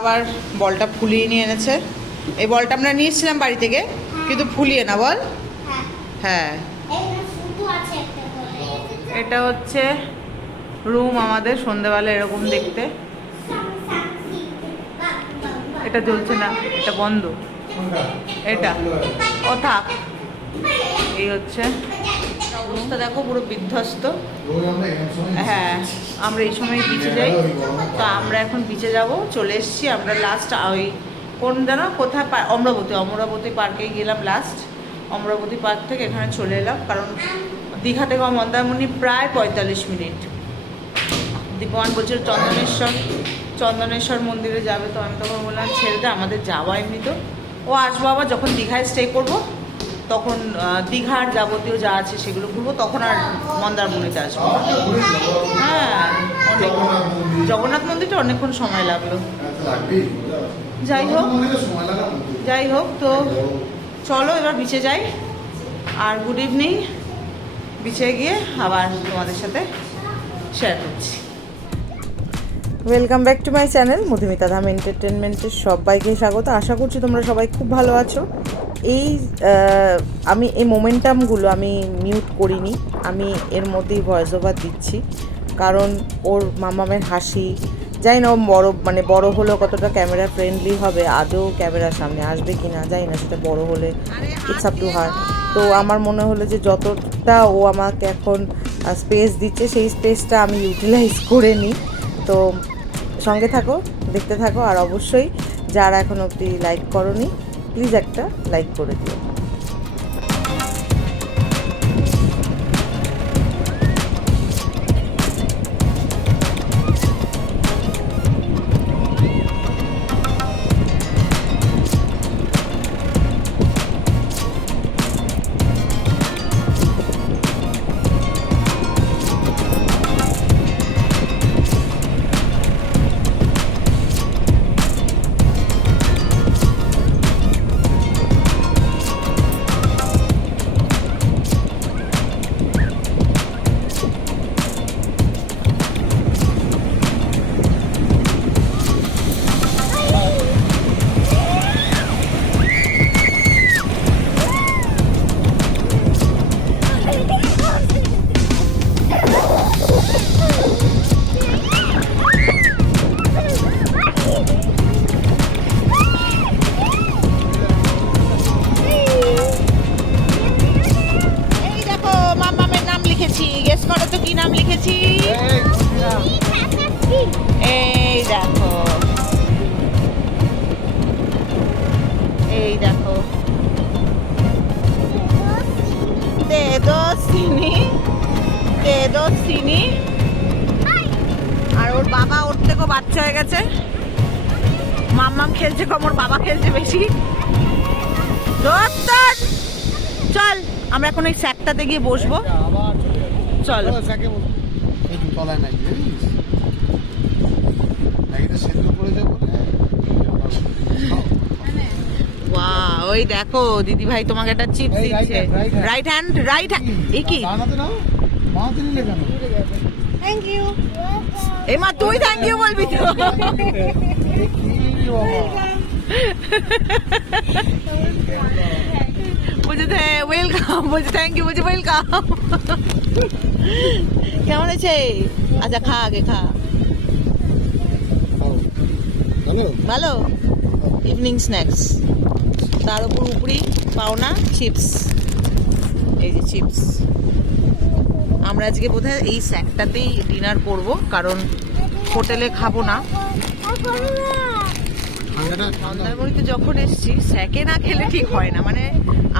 আবার বলটা ফুলিয়ে নিয়ে এনেছে। এই বলটা আমরা নিয়েছিলাম বাড়ি থেকে কিন্তু ফুলিয়ে না বল। হ্যাঁ। হ্যাঁ। এই না শুধু আছে একটা বলে এটা হচ্ছে রুম আমাদের সন্ধেবেলা এরকম দেখতে। এটা জ্বলছে না এটা বন্ধ। এটা। ও থাক। এই হচ্ছে। অবস্থা দেখো পুরো বিধ্বস্ত। হ্যাঁ। আমরা এই সময় বিচে যাই। তো আমরা এখন বিচে যাব, চলে এসেছি আমরা লাস্ট ওই কোন যেন কোথায় অমরাবতী অমরাবতী পার্কে গেলাম লাস্ট অমরাবতী পার্ক থেকে এখানে চলে এলাম, কারণ দীঘা থেকে মন্দারমণি প্রায় পঁয়তাল্লিশ মিনিট। দীপমান বলছিল, চন্দনেশ্বর চন্দনেশ্বর মন্দিরে যাবে। তো আমি তখন বললাম, ছেড়ে দে, আমাদের যাওয়া এমনি তো। ও আসব আবার যখন দীঘায় স্টে করব তখন দীঘার যাবতীয় যা আছে সেগুলো ঘুরবো, তখন আর মন্দারমণিতে আসব। হ্যাঁ জগন্নাথ মন্দিরটা অনেকক্ষণ সময় লাগল। যাই হোক যাই হোক, তো চলো এবার বিচে যাই। আর গুড ইভিনিং বিচে গিয়ে আবার তোমাদের সাথে শেয়ার করছি। Welcome back to my channel Madhumita Dham এন্টারটেনমেন্টের সবাইকে স্বাগত। আশা করছি তোমরা সবাই খুব ভালো আছো। এই আমি, এই মোমেন্টামগুলো আমি মিউট করিনি। আমি এর মধ্যেই ভয়েস ওভার দিচ্ছি। কারণ ওর মামামের হাসি, জানি না ও বড় মানে বড় হলেও কতটা ক্যামেরা ফ্রেন্ডলি হবে, আদৌ ক্যামেরার সামনে আসবে কি না জানি না, সেটা বড় হলে ইটস আপ টু হার তো আমার মনে হলো যে যতটা ও আমাকে এখন স্পেস দিচ্ছে, সেই স্পেসটা আমি ইউটিলাইজ করে নিই তো সঙ্গে থাকো, দেখতে থাকো, আর অবশ্যই যারা এখন অবধি লাইক করনি প্লিজ একটা লাইক করে দিও। এই দেখো। চিনি চিনি আর ওর বাবা ওর থেকেও বাচ্চা হয়ে গেছে। মাম্মাম খেলছে কম, ওর বাবা খেলছে বেশি। চল, আমরা এখন ওই স্যাকটাতে গিয়ে বসবো। চল তলায় নাই জানিস ম্যাগিতে সেদ্ধ করে যাব বাহ ওই দেখো দিদি ভাই তোমাকে একটা চিপস দিচ্ছে। রাইট হ্যান্ড রাইট কি? বানাতে নিলে কেন? থ্যাংক ইউ এই মা তুই থ্যাংক ইউ বলবি তো। বলছে ওয়েলকাম বলছে থ্যাংক ইউ বলছে ওয়েলকাম কেমন আছে আচ্ছা খা আগে খা। হ্যালো ভালো? ইভিনিং স্ন্যাক্স তার উপর উপরি পাওনা চিপস। এই যে চিপস। আমরা আজকে বোধহয় এই স্যাকটাতেই ডিনার করব কারণ হোটেলে খাব না। মন্দারমণিতে যখন এসছি স্যাকে না খেলে ঠিক হয় না। মানে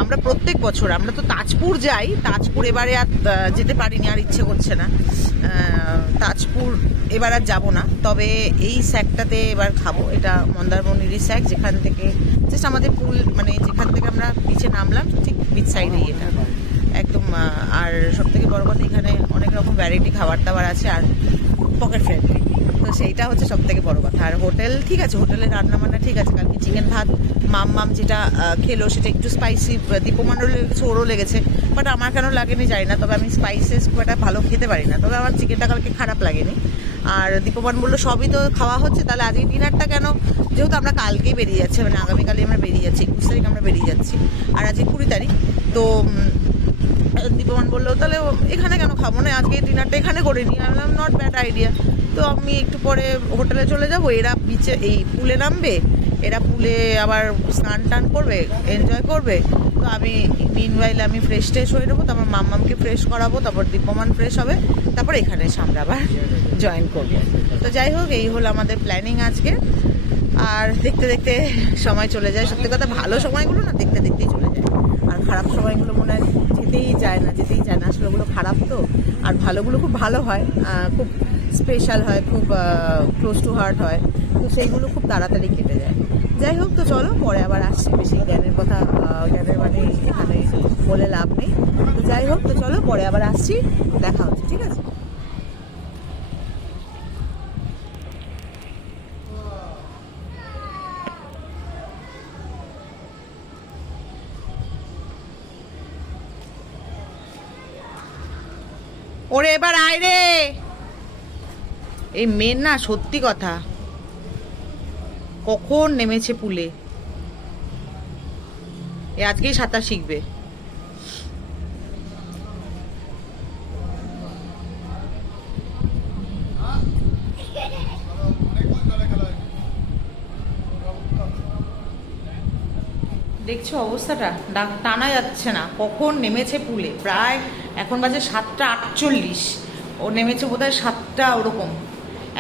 আমরা প্রত্যেক বছর আমরা তো তাজপুর যাই তাজপুর এবারে আর যেতে পারিনি আর ইচ্ছে করছে না। তাজপুর এবার আর যাব না। তবে এই স্যাকটাতে এবার খাব। এটা মন্দারমণিরই স্যাক যেখান থেকে জাস্ট আমাদের পুল মানে যেখান থেকে আমরা নিচে নামলাম, ঠিক বিচ সাইডেই এটা। একদম আর সব থেকে বড় কথা এখানে অনেক রকম ভ্যারাইটি খাবার দাবার আছে আর পকেট ফ্রেন্ডলি তো সেইটা হচ্ছে সব থেকে বড় কথা। আর হোটেল, ঠিক আছে, হোটেলে রান্না বান্না ঠিক আছে, কালকে চিকেন ভাত মাম মাম যেটা খেলো সেটা একটু স্পাইসি দীপমান্ডও লেগেছে ওরও লেগেছে। বাট আমার কেন লাগেনি জানি না, তবে আমি স্পাইসেস খুব একটা ভালো খেতে পারি না। তবে আমার চিকেনটা কালকে খারাপ লাগেনি। আর দীপমান বলল, সবই তো খাওয়া হচ্ছে, তাহলে আজকে ডিনারটা কেন যেহেতু আমরা কালকেই বেরিয়ে যাচ্ছি মানে আগামীকালই আমরা বেরিয়ে যাচ্ছি, একুশ তারিখ আমরা বেরিয়ে যাচ্ছি, আর আজকে কুড়ি তারিখ, তো দীপমান বলল, তাহলে এখানে কেন খাব? না, আজকে ডিনারটা এখানে করে নিই। আমি বললাম নট ব্যাড আইডিয়া তো আমি একটু পরে হোটেলে চলে যাব, এরা বিচে এই পুলে নামবে, এরা পুলে আবার স্নান টান করবে এনজয় করবে। তো আমি মিনওয়াইল আমি ফ্রেশ ট্রেশ হয়ে নেব, তারপর মাম্মামকে ফ্রেশ করাবো, তারপর দীপমান ফ্রেশ হবে, তারপর এখানে আমরা আবার জয়েন করব। তো যাই হোক, এই হলো আমাদের প্ল্যানিং আজকে। দেখতে দেখতে সময় চলে যায়। সত্যি কথা, ভালো সময়গুলো না দেখতে দেখতেই চলে যায়। আর খারাপ সময়গুলো মনে হয় যেতেই যায় না, যেতেই যায় না। আসলে ওগুলো খারাপ তো। আর ভালোগুলো খুব ভালো হয়। খুব স্পেশাল হয়, খুব ক্লোজ টু হার্ট হয়। তো সেইগুলো খুব তাড়াতাড়ি কেটে যায়। যাই হোক, তো চলো, পরে আবার আসছি। বেশি জ্ঞানের কথা জ্ঞানের মানে এখানে বলে লাভ নেই। তো যাই হোক, তো চলো, পরে আবার আসছি। দেখা হচ্ছে, ঠিক আছে? ওরে এবার আয় রে। এই মেন না সত্যি কথা। কখন নেমেছে পুলে? এ আজকেই সাঁতার শিখবে। দেখছ অবস্থাটা? ডা- টানা যাচ্ছে না। কখন নেমেছে পুলে? প্রায় এখন বাজে সাতটা আটচল্লিশ। ও নেমেছে বোধহয় সাতটা ওরকম।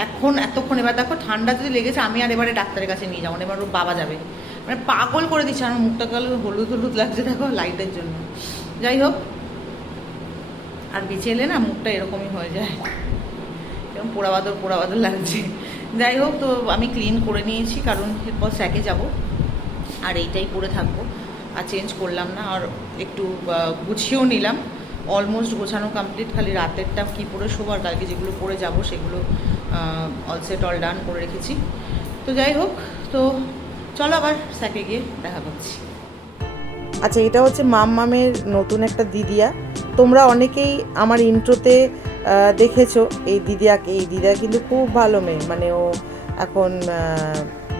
এখন এতক্ষণ এবার দেখো ঠান্ডা যদি লেগেছে, আমি আর এবারে ডাক্তারের কাছে নিয়ে যাব এবার ওর বাবা যাবে। মানে পাগল করে দিচ্ছে, আমার মুখটা কালো হলুদ হলুদ লাগছে দেখো লাইটের জন্য। যাই হোক, আর বেঁচে এলে না মুখটা এরকমই হয়ে যায়। এরকম পোড়া বাদর পোড়া বাদর লাগছে। যাই হোক, তো আমি ক্লিন করে নিয়েছি, কারণ এরপর স্যাকে যাব। আর এইটাই পরে থাকব। আর চেঞ্জ করলাম না, আর একটু গুছিয়েও নিলাম। অলমোস্ট গোছানো কমপ্লিট খালি রাতেরটা কী পরে শোবো আর কালকে যেগুলো পরে যাব সেগুলো অল সেট অল ডান করে রেখেছি। তো যাই হোক, তো চলো আবার স্যাকে গিয়ে দেখা করছি। আচ্ছা এটা হচ্ছে মাম মামের নতুন একটা দিদিয়া। তোমরা অনেকেই আমার ইন্ট্রোতে দেখেছ এই দিদিয়াকে। এই দিদিয়া কিন্তু খুব ভালো মেয়ে। মানে ও এখন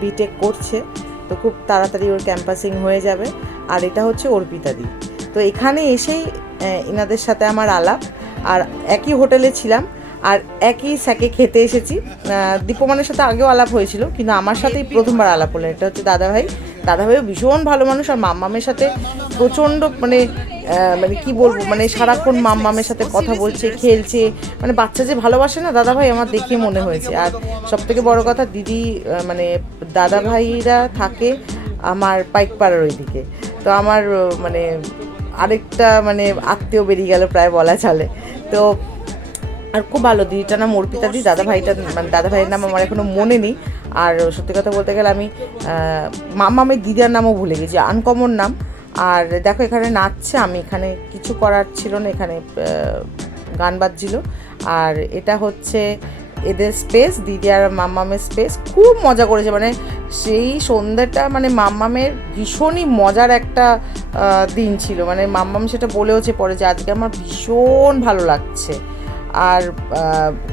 বিটেক করছে। তো খুব তাড়াতাড়ি ওর ক্যাম্পাসিং হয়ে যাবে। আর এটা হচ্ছে অর্পিতা দি। তো এখানে এসেই আহ, ইনাদের সাথে আমার আলাপ আর একই হোটেলে ছিলাম আর একই স্যাকে খেতে এসেছি। দীপমানের সাথে আগেও আলাপ হয়েছিল কিন্তু আমার সাথেই প্রথমবার আলাপ হলো। এটা হচ্ছে দাদাভাই। দাদাভাইও ভীষণ ভালো মানুষ আর মাম্মামের সাথে প্রচণ্ড মানে মানে কি বলব মানে সারাক্ষণ মাম্মামের সাথে কথা বলছে খেলছে মানে বাচ্চা যে ভালোবাসে না দাদাভাই আমার দেখে মনে হয়েছে। আর সব থেকে বড় কথা দিদি মানে দাদাভাইরা থাকে আমার পাইকপাড়ার ওইদিকে। তো আমার মানে আরেকটা মানে আত্মীয় বেরিয়ে গেল, প্রায় বলা চলে। তো আর খুব ভালো, দিদিটার নাম অর্পিতা দি দাদা ভাইটার মানে দাদা ভাইয়ের নাম আমার এখনও মনে নেই। আর সত্যি কথা বলতে গেলে আমি মামামের দিদার নামও ভুলে গেছি আনকমন নাম। আর দেখো, এখানে নাচছে, আমি এখানে কিছু করার ছিল না, এখানে গান বাজছিল। আর এটা হচ্ছে এদের স্পেস দিদি আর মাম্মামের স্পেস খুব মজা করেছে। মানে সেই সন্ধ্যাটা মানে মাম্মামের ভীষণই মজার একটা দিন ছিল। মানে মাম্মাম সেটা বলেওছে পরে যে, আজকে আমার ভীষণ ভালো লাগছে। আর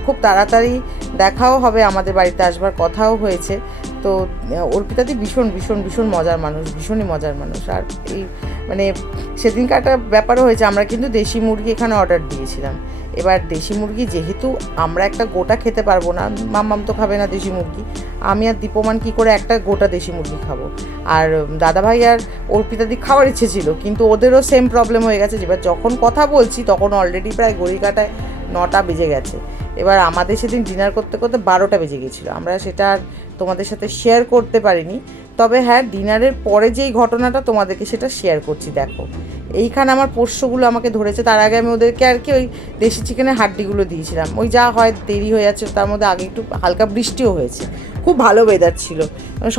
খুব তাড়াতাড়ি দেখাও হবে, আমাদের বাড়িতে আসবার কথাও হয়েছে। তো অর্পিতাদি ভীষণ ভীষণ ভীষণ মজার মানুষ, ভীষণই মজার মানুষ। আর এই মানে সেদিনকার একটা ব্যাপারও হয়েছে, আমরা কিন্তু দেশি মুরগি এখানে অর্ডার দিয়েছিলাম। এবার দেশি মুরগি যেহেতু আমরা একটা গোটা খেতে পারব না, মাম্মাম তো খাবে না দেশি মুরগি। আমি আর দীপমান কি করে একটা গোটা দেশি মুরগি খাব? আর দাদাভাই আর অর্পিতাদি খাওয়ার ইচ্ছে ছিল, কিন্তু ওদেরও সেম প্রবলেম হয়ে গেছে। এবার যখন কথা বলছি, তখন অলরেডি প্রায় ঘড়ি কাটায় নটা বেজে গেছে। এবার আমাদের সেদিন ডিনার করতে করতে বারোটা বেজে গেছিল। আমরা সেটা আর তোমাদের সাথে শেয়ার করতে পারিনি। তবে হ্যাঁ ডিনারের পরে যেই ঘটনাটা তোমাদেরকে সেটা শেয়ার করছি, দেখো। এইখানে আমার পোষ্যগুলো আমাকে ধরেছে, তার আগে আমি ওদেরকে আর কি ওই দেশি চিকেনের হাড্ডিগুলো দিয়েছিলাম। ওই যা হয় দেরি হয়ে যাচ্ছে, তার মধ্যে আগে একটু হালকা বৃষ্টিও হয়েছে। খুব ভালো ওয়েদার ছিল।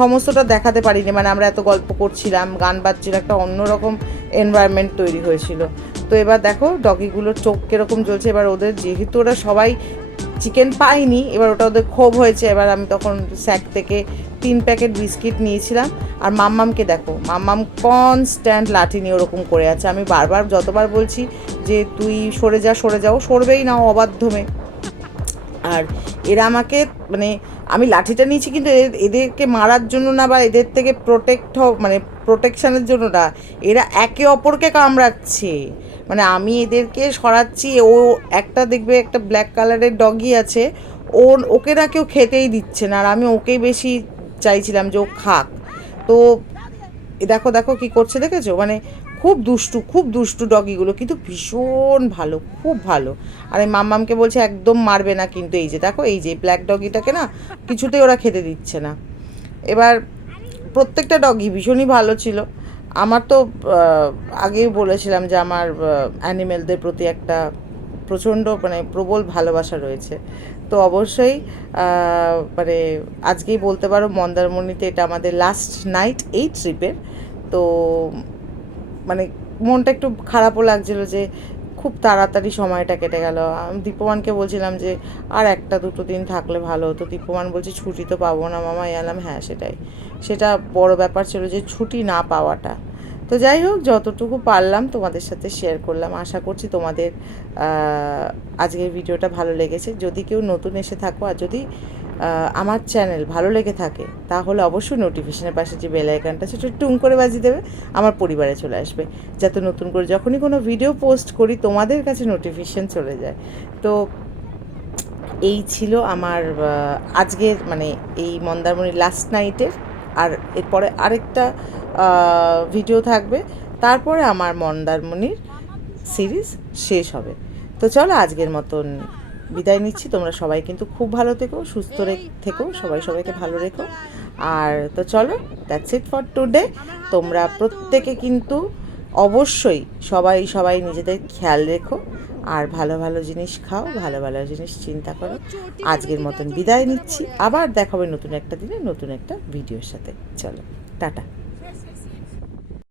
সমস্তটা দেখাতে পারিনি মানে আমরা এত গল্প করছিলাম, গান বাজছিল, একটা অন্যরকম এনভায়রনমেন্ট তৈরি হয়েছিল। তো এবার দেখো ডগিগুলোর চোখ কীরকম জ্বলছে, এবার ওদের যেহেতু ওরা সবাই চিকেন পাইনি, এবার ওটা ওদের ক্ষোভ হয়েছে, এবার আমি তখন স্যাক থেকে তিন প্যাকেট বিস্কিট নিয়েছিলাম। আর মাম্মামকে দেখো, মাম্মাম কনস্ট্যান্ট লাঠি নিয়ে ওরকম করে আছে। আমি বারবার, যতবার বলছি যে তুই সরে যা, সরে যাও সরবেই না, ও অবাধ্য আর এরা আমাকে মানে আমি লাঠিটা নিয়েছি, কিন্তু এদের- এদেরকে মারার জন্য না, বা এদের থেকে প্রোটেক্ট মানে প্রোটেকশানের জন্য না, এরা একে অপরকে কামড়াচ্ছে। মানে আমি এদেরকে সরাচ্ছি, ও একটা দেখবে একটা ব্ল্যাক কালারের ডগি আছে, ও, ওকে না কেউ খেতেই দিচ্ছে না, আর আমি ওকেই বেশি চাইছিলাম যে ও খাক। তো দেখো দেখো কি করছে, দেখেছ? মানে খুব দুষ্টু খুব দুষ্টু ডগিগুলো কিন্তু ভীষণ ভালো, খুব ভালো। আর এই মাম্মামকে বলছে, একদম মারবে না কিন্তু এই যে, দেখো এই যে ব্ল্যাক ডগিটাকে না কিছুতেই ওরা খেতে দিচ্ছে না। এবার প্রত্যেকটা ডগি ভীষণই ভালো ছিল। আমার তো আগেই বলেছিলাম যে আমার অ্যানিমেলদের প্রতি একটা প্রচণ্ড মানে প্রবল ভালোবাসা রয়েছে। তো অবশ্যই মানে আজকেই বলতে পারো মন্দারমণিতে এটা আমাদের লাস্ট নাইট এই ট্রিপের তো মানে মনটা একটু খারাপও লাগছিল যে খুব তাড়াতাড়ি সময়টা কেটে গেল। দীপমানকে বলছিলাম যে, আর একটা দুটো দিন থাকলে ভালো হতো। দীপমান বলছে, ছুটি তো পাবো না মামা। এলাম হ্যাঁ সেটাই। সেটা বড় ব্যাপার ছিল যে, ছুটি না পাওয়াটা। তো যাই হোক, যতটুকু পারলাম তোমাদের সাথে শেয়ার করলাম। আশা করছি তোমাদের আজকের ভিডিওটা ভালো লেগেছে। যদি কেউ নতুন এসে থাকো আর যদি আমার চ্যানেল ভালো লেগে থাকে, তাহলে অবশ্যই নোটিফিকেশনের পাশে যে বেল আইকনটা সেটা টুং করে বাজিয়ে দেবে, আমার পরিবারে চলে আসবে। যাতে নতুন করে যখনই কোনো ভিডিও পোস্ট করি, তোমাদের কাছে নোটিফিকেশন চলে যায়। তো এই ছিল আমার আজকের মানে এই মন্দারমণি লাস্ট নাইটের আর এরপরে আরেকটা ভিডিও থাকবে। তারপরে আমার মন্দারমণির সিরিজ শেষ হবে। তো চলো আজকের মতন বিদায় নিচ্ছি। তোমরা সবাই কিন্তু খুব ভালো থেকো, সুস্থ থেকো, সবাই সবাইকে ভালো রেখো। আর তো চলো দ্যাটস ইট ফর টুডে তোমরা প্রত্যেকে কিন্তু অবশ্যই সবাই সবাই নিজেদের খেয়াল রেখো আর ভালো ভালো জিনিস খাও, ভালো ভালো জিনিস চিন্তা করো। আজকের মতন বিদায় নিচ্ছি। আবার দেখাবে নতুন একটা দিনে নতুন একটা ভিডিওর সাথে। চলো, টাটা।